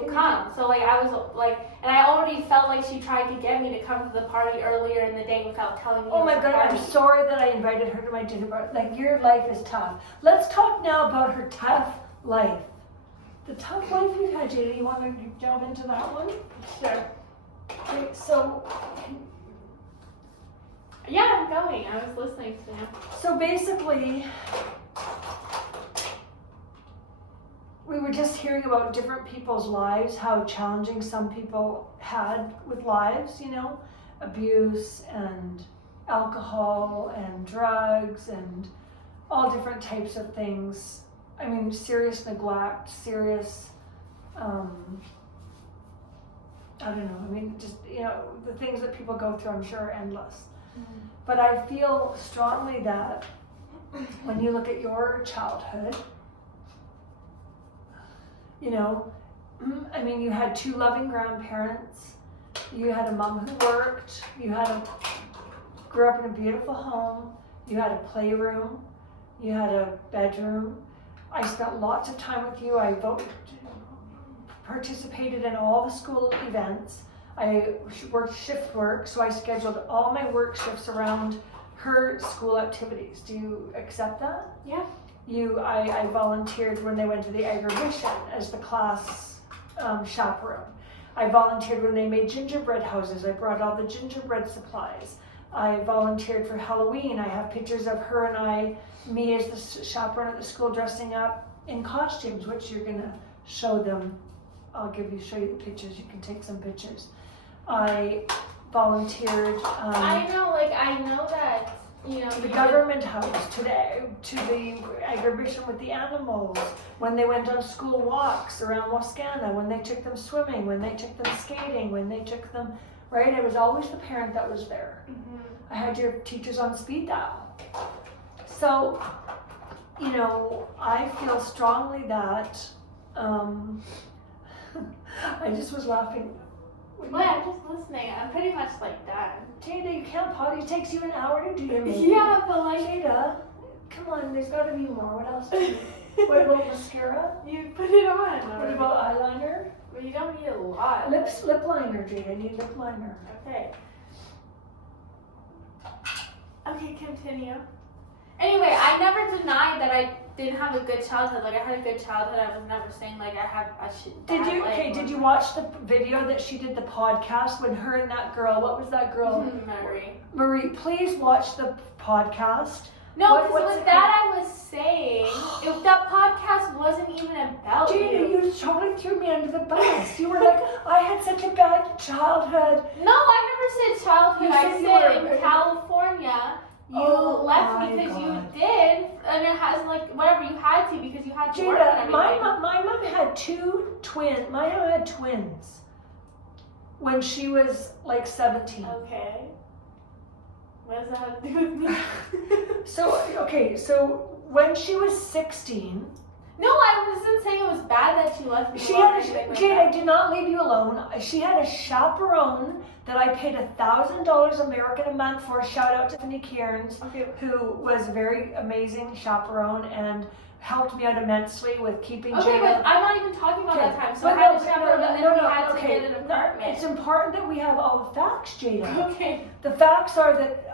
to come. So like I was like, and I already felt like she tried to get me to come to the party earlier in the day without telling me. Oh my God, I'm sorry that I invited her to my dinner party. Like, your life is tough. Let's talk now about her tough life. The tough life you've had, Jada. You want to delve into that one? Sure. Okay, so. Yeah, I'm going. I was listening to you. So basically, we were just hearing about different people's lives, how challenging some people had with lives, you know, abuse and alcohol and drugs and all different types of things. I mean, serious neglect, serious, I don't know, I mean, just, you know, the things that people go through, I'm sure, are endless. Mm-hmm. But I feel strongly that when you look at your childhood, you know, I mean, you had 2 loving grandparents, you had a mom who worked, you grew up in a beautiful home, you had a playroom, you had a bedroom. I spent lots of time with you. I participated in all the school events. I worked shift work, so I scheduled all my work shifts around her school activities. Do you accept that? Yeah. I volunteered when they went to the exhibition as the class chaperone. I volunteered when they made gingerbread houses. I brought all the gingerbread supplies. I volunteered for Halloween. I have pictures of her and me as the chaperone at the school dressing up in costumes, which you're gonna show them. I'll show you the pictures. You can take some pictures. I volunteered. I know that, you know. The government house, to the exhibition with the animals, when they went on school walks around Wascana, when they took them swimming, when they took them skating, when they took them, right? I was always the parent that was there. Mm-hmm. I had your teachers on speed dial. So, you know, I feel strongly that, I just was laughing. Wait, I'm just listening. I'm pretty much like done. Jada, you can't pause. It takes you an hour to do your makeup. Yeah, but like... Jada, come on, there's got to be more. What else do you need? What about mascara? You put it on. What about eyeliner? Well, you don't need a lot. Lip liner, Jada. I need lip liner. Okay. Okay, continue. Anyway, I never denied that I didn't have a good childhood. Like, I had a good childhood. I was never saying, like, I had a shit. Did you watch the video that she did, the podcast, when her and that girl, what was that girl? Marie, please watch the podcast. No, because with that I was saying, if that podcast wasn't even about Jada, you totally threw me under the bus. You were like, I had such a bad childhood. No, I never said childhood. I said in California. You left because you did, and it has like whatever you had to because you had to work and everything. My mom had twins. My mom had twins when she was like 17. Okay. What does that have to do with me? So when she was 16. No, I wasn't saying it was bad that she left me. Jade, I did not leave you alone. She had a chaperone that I paid $1,000 American a month for. Shout out to Tiffany Cairns, who was a very amazing chaperone and helped me out immensely with keeping Jada. Okay, but I'm not even talking about that time. So I had a chaperone and then we had to get an apartment. It's important that we have all the facts, Jada. Okay. The facts are that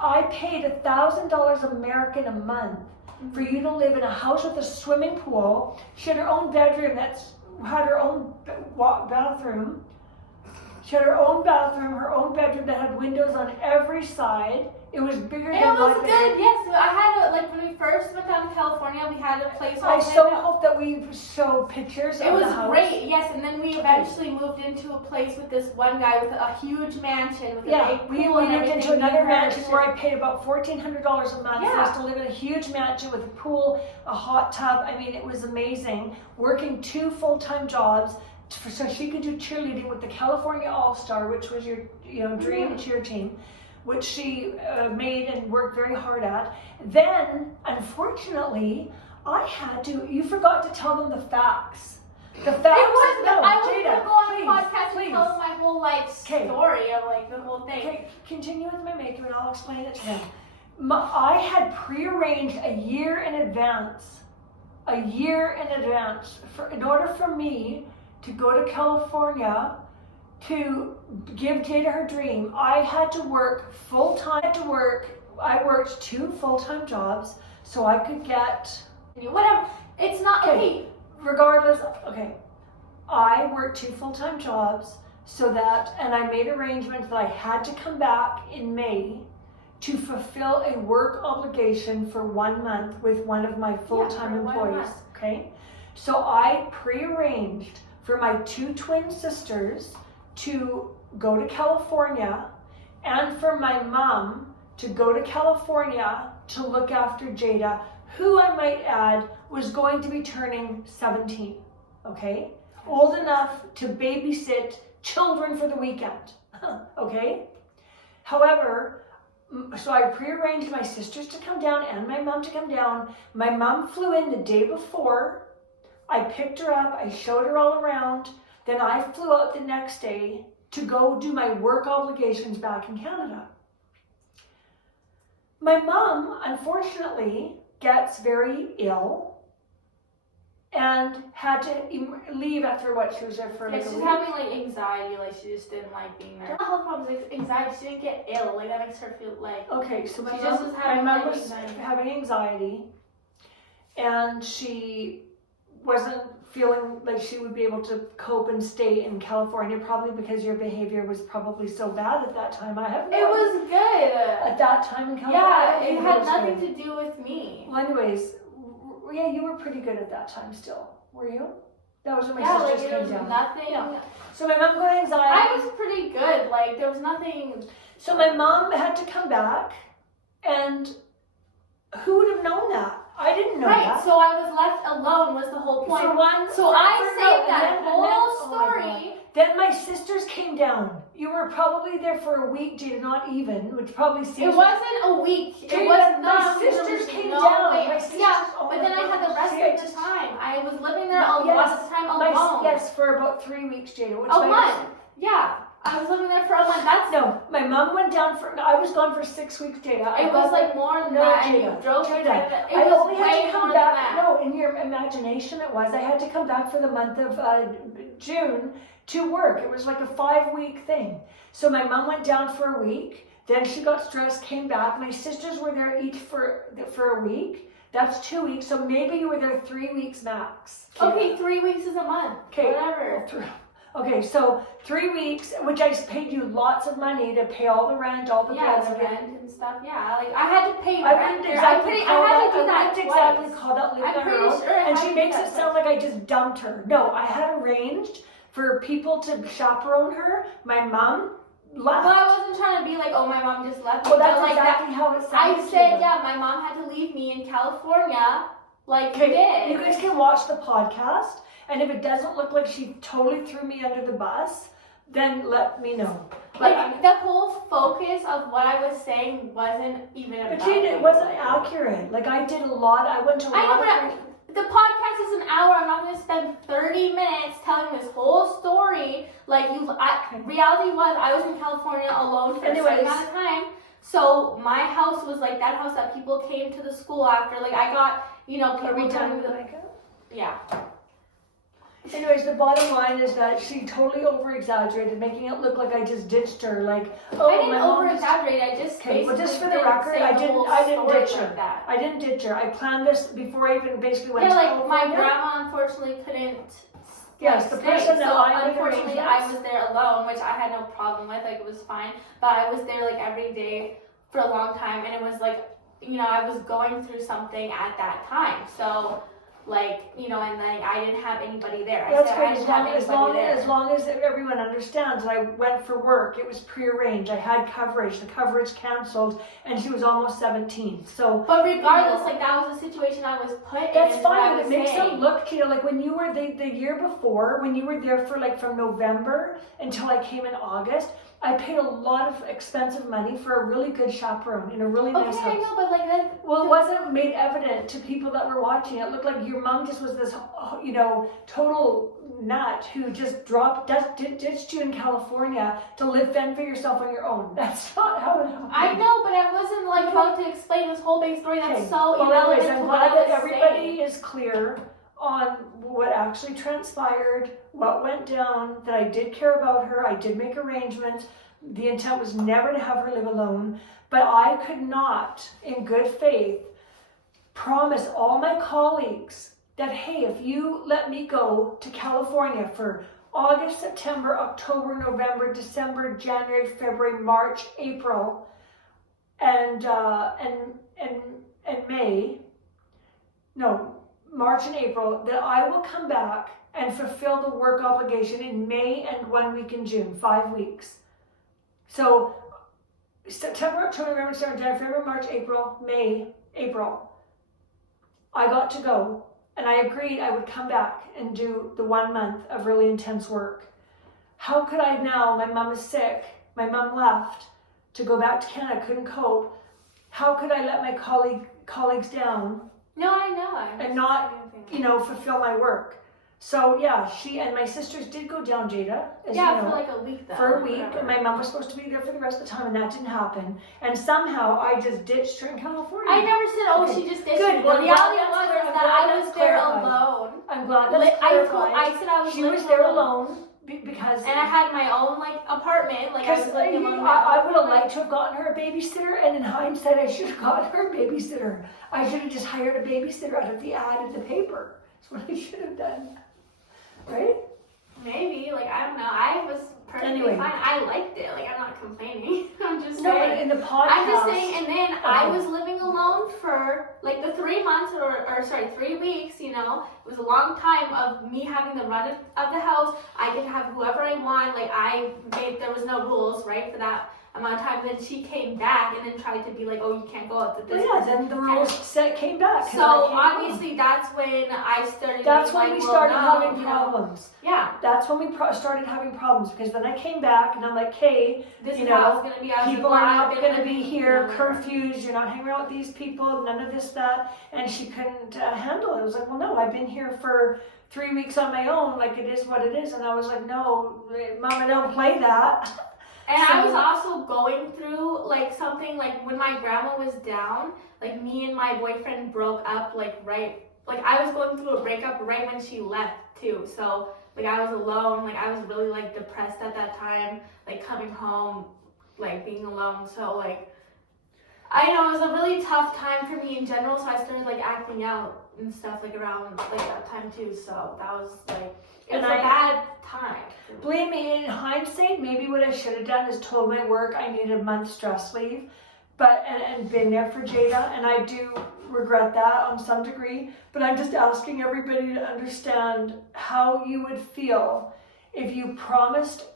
I paid $1,000 American a month for you to live in a house with a swimming pool. She had her own bedroom had her own bathroom. She had her own bathroom, her own bedroom that had windows on every side. It was bigger than life. It was good, yes. I had when we first went down to California, we had a place. I so hope that we show pictures of the house. It was great, yes. And then we eventually moved into a place with this one guy with a huge mansion with a big pool. We moved into another mansion where I paid about $1,400 a month for us to live in a huge mansion with a pool, a hot tub. I mean, it was amazing. Working 2 full-time jobs. So she could do cheerleading with the California All-Star, which was your dream cheer team, which she made and worked very hard at. Then, unfortunately, you forgot to tell them the facts. The facts. I wasn't go on the podcast and tell them my whole life story of like the whole thing. Okay, continue with my makeup and I'll explain it to them. I had prearranged a year in advance a year in advance. In order for me to go to California to give Jada her dream, I had to work full-time. I worked 2 full-time jobs so I could get... Whatever. It's not okay. Regardless, okay. I worked 2 full-time jobs so that, and I made arrangements that I had to come back in May to fulfill a work obligation for 1 month with one of my full-time employees, okay? So I pre-arranged for my 2 twin sisters to go to California and for my mom to go to California to look after Jada, who I might add was going to be turning 17, okay? Old enough to babysit children for the weekend, okay? However, so I prearranged my sisters to come down and my mom to come down. My mom flew in the day before. I picked her up, I showed her all around. Then I flew out the next day to go do my work obligations back in Canada. My mom, unfortunately, gets very ill and had to leave after what, she was there for like a week? She's having like anxiety, like she just didn't like being there. Health problems, like anxiety, she didn't get ill, like that makes her feel like... Okay, so my mom was having anxiety and she wasn't feeling like she would be able to cope and stay in California, probably because your behavior was probably so bad at that time. It was good. At that time in California? Yeah, it had nothing to do with me. Well, anyways, yeah, you were pretty good at that time still, were you? That was when my sisters came down. Nothing. Yeah. So my mom got anxiety. I was pretty good, like there was nothing. So my mom had to come back, and who would have known that? I didn't know that. Right, so I was left alone was the whole point. So I saved that whole story. Then my sisters came down. You were probably there for a week, Jada, not even, which probably seems... It wasn't a week. Jada, it was not. My sisters came down. My sisters, but then I had the rest of the time. I was living there a lot of the time alone. Yes, for about 3 weeks, Jada. A month. Yeah. I was living there for a month. No, my mom went down for... I was gone for 6 weeks, Jada. It was like more than that. And you drove to Canada. It was way more than that. No, in your imagination it was. I had to come back for the month of June to work. It was like a 5-week thing. So my mom went down for a week. Then she got stressed, came back. My sisters were there each for a week. That's 2 weeks. So maybe you were there 3 weeks max. Okay, 3 weeks is a month. Okay, whatever. Okay, so 3 weeks, which I paid you lots of money to pay all the rent, all the bills. Yeah, the rent and stuff. Yeah, like I had to pay rent. I wouldn't exactly call that living on her own. And she makes it sound like I just dumped her. No, I had arranged for people to chaperone her. My mom left. Well, I wasn't trying to be like, oh, my mom just left me. Well, that's exactly how it sounded. I said, yeah, my mom had to leave me in California, like you did. You guys can watch the podcast, and if it doesn't look like she totally threw me under the bus, then let me know. But like, the whole focus of what I was saying wasn't even about. But Jada, it wasn't accurate. Like I did a lot. I went to a lot of... The podcast is an hour. I'm not going to spend 30 minutes telling this whole story. Like reality was I was in California alone for a certain amount of time. So my house was like that house that people came to the school after. Like I got, people telling me yeah. Anyways, the bottom line is that she totally over-exaggerated, making it look like I just ditched her. Like, oh, I didn't over-exaggerate. I just well, just for the record, I didn't ditch her. Like I didn't ditch her. I planned this before I even basically went to California. My grandma unfortunately couldn't. Yes, the person that unfortunately I was there alone, which I had no problem with. Like it was fine, but I was there like every day for a long time, and it was like, I was going through something at that time, so. And then I didn't have anybody there. That's great. As long as everyone understands that I went for work, it was prearranged. I had coverage. The coverage canceled, and she was almost 17. So, but regardless, that was the situation I was put in. That's fine. It makes them look, like when you were the year before, when you were there for from November until I came in August. I paid a lot of expensive money for a really good chaperone in a really nice house. Okay, I know, but like that. Well, it wasn't made evident to people that were watching. It looked like your mom just was this, total nut who just ditched you in California to fend for yourself on your own. That's not how it happened. I know, but I wasn't like about to explain this whole big story. That's so irrelevant. Anyways, I'm to what glad I that was everybody saying. is clear on what actually transpired, what went down, that I did care about her, I did make arrangements. The intent was never to have her live alone, but I could not, in good faith, promise all my colleagues that, hey, if you let me go to California for August, September, October, November, December, January, February, March, April, and May, March and April, that I will come back and fulfill the work obligation in May and 1 week in June, 5 weeks. So September, October, November, December, January, February, March, April, May, April, I got to go. And I agreed I would come back and do the 1 month of really intense work. How could I now, my mom is sick, my mom left to go back to Canada, couldn't cope. How could I let my colleagues down? No, I know. And not, fulfill my work. So yeah, she and my sisters did go down, Jada. As Yeah, you know, for like a week though. for a week. Whatever. And my mom was supposed to be there for the rest of the time, and that didn't happen. And somehow I just ditched her in California. I never said, Okay. she just did. Good. The Well, reality I'm was glad that that's I was there clarified. alone. I'm glad that's clarified. I said I was She living was there alone because. And I had my own apartment. I was living alone. I would have liked to have gotten her a babysitter, and in hindsight, I should have gotten her a babysitter. I should have just hired a babysitter out of the ad in the paper. That's what I should have done. Right? Maybe, I don't know. I was perfectly fine. I liked it. I'm not complaining. I'm just saying. No, in the podcast. I'm just saying, and then I was living alone for the 3 months, or 3 weeks, It was a long time of me having the run of the house. I could have whoever I want. There was no rules, right, for that amount of time. Then she came back and then tried to be oh, you can't go out to this. Well, yeah, then the rules came back. So obviously that's when I started. That's when we started having problems. Yeah. That's when we started having problems, because then I came back and I'm like, hey, this is how it's gonna be. People are not gonna be here. Curfews. You're not hanging around with these people. None of this, that, and she couldn't handle it. I was like, well, no, I've been here for 3 weeks on my own. It is what it is. And I was like, no, Mama, don't play that. And I was also going through something when my grandma was down, me and my boyfriend broke up right, I was going through a breakup right when she left too. So I was alone, I was really depressed at that time, coming home, being alone. So I know it was a really tough time for me in general. So I started acting out and stuff around that time too. So that was it was a bad time. Believe me, in hindsight, maybe what I should have done is told my work I needed a month's stress leave, and been there for Jada, and I do regret that on some degree. But I'm just asking everybody to understand how you would feel if you promised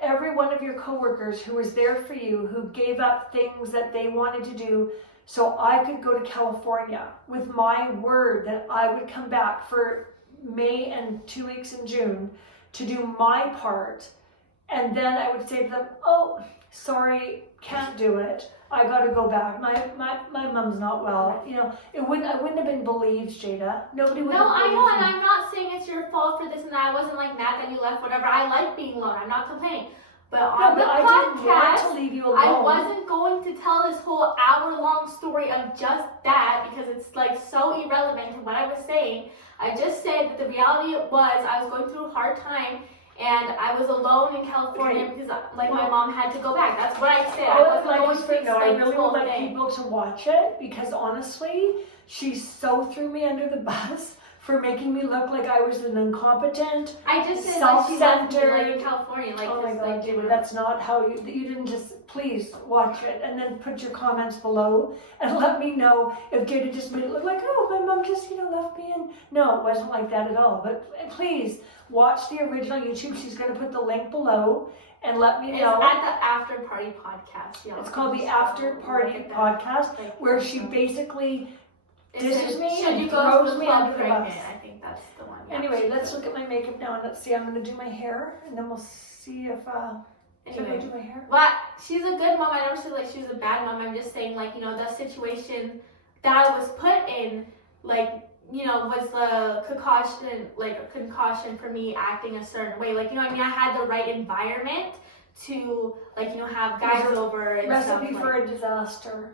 every one of your coworkers who was there for you, who gave up things that they wanted to do, so I could go to California with my word that I would come back for May and 2 weeks in June to do my part, and then I would say to them, oh, sorry, can't do it. I got to go back. My mom's not well. I wouldn't have been believed, Jada. Nobody would. No, I know, and I'm not saying it's your fault for this and that. I wasn't mad that you left. Whatever. I like being alone. I'm not complaining. But on the podcast, I didn't want to leave you alone. I wasn't going to tell this whole hour-long story of just that, because it's so irrelevant to what I was saying. I just said that the reality was I was going through a hard time, and I was alone in California because my mom had to go back. That's what I said. I really would like people to watch it, because honestly, she so threw me under the bus for making me look like I was an incompetent, I just said self-centered. in California. Oh my God, David, that's not how you didn't just, please watch it and then put your comments below and let me know if Jada just made it look like, oh, my mom just, left me in. No, it wasn't like that at all. But please watch the original YouTube. She's going to put the link below and let me know. It's at the After Party Podcast. It's called the After Party Podcast, where she basically disses me and throws me under the bus. I think that's the one. Anyway, let's look at my makeup now, and let's see. I'm going to do my hair, and then we'll see if Did I do my hair? But she's a good mom. I never said like she was a bad mom. I'm just saying like, you know, the situation that I was put in, like, you know, was the concussion for me acting a certain way. Like, you know what I mean? I had the right environment to, like, you know, have guys over and stuff. Recipe for a disaster.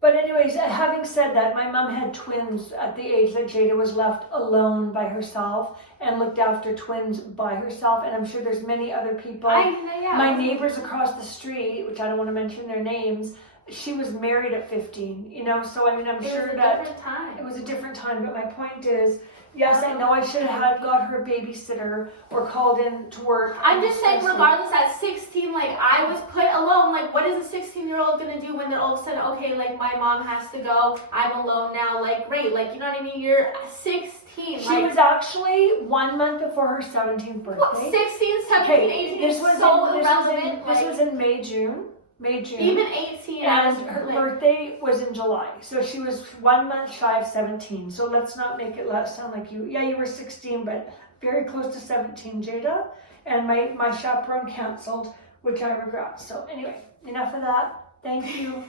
But anyways, having said that, my mom had twins at the age that Jada was left alone by herself and looked after twins by herself. And I'm sure there's many other people. My neighbors across the street, which I don't want to mention their names, she was married at 15, you know, so I mean, I'm sure that it was a different time. But my point is, yes, I know I should have got her a babysitter or called in to work. I'm just saying, regardless, at 16, like, I was put alone. Like, what is a 16-year-old gonna do when they're all of a sudden, okay, like, my mom has to go, I'm alone now, like, great, like, you know what I mean? You're 16. She was actually 1 month before her 17th birthday. What, 16, 17, 18 is so irrelevant. This was in May, June. Even 18. And her birthday was in July. So she was 1 month shy of 17. So let's not make it sound like you were 16, but very close to 17, Jada. And my chaperone canceled, which I regret. So anyway, enough of that. Thank you.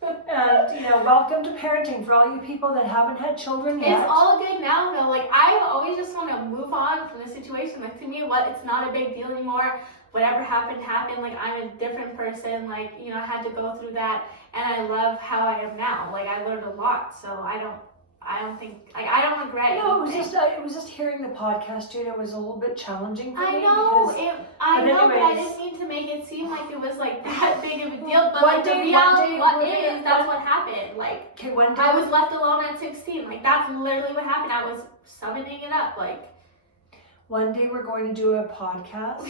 And, you know, welcome to parenting for all you people that haven't had children yet. It's all good now, though. Like, I always just want to move on from the situation. Like, to me, it's not a big deal anymore. Whatever happened, happened. Like, I'm a different person. Like, you know, I had to go through that, and I love how I am now. Like, I learned a lot, so I don't think, like, I don't regret it. No, it was just hearing the podcast, Jada, was a little bit challenging for me. I know, but I didn't mean to make it seem like it was like that big of a deal. But like, the reality, that's what happened. Like, okay, one day I was left alone at 16. Like, that's literally what happened. I was summoning it up. Like, one day we're going to do a podcast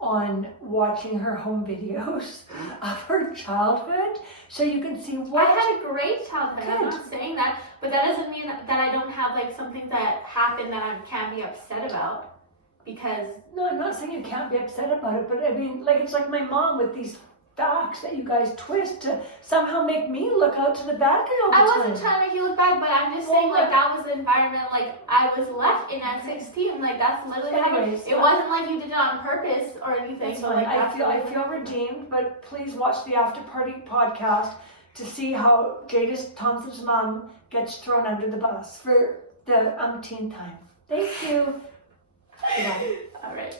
on watching her home videos of her childhood, so you can see what. I had a great childhood. I'm not saying that, but that doesn't mean that I don't have like something that happened that I can't be upset about. Because no, I'm not saying you can't be upset about it, but I mean, like, it's like my mom with these facts that you guys twist to somehow make me look out to the bad guy all the time. I wasn't trying to make you look bad, but I'm just saying, like, that was the environment, like, I was left in at 16. Like, that's literally how it wasn't like you did it on purpose or anything. That's so, fine. like, I feel redeemed, but please watch the After Party podcast to see how Jada Thompson's mom gets thrown under the bus for the umpteenth time. Thank you. All right.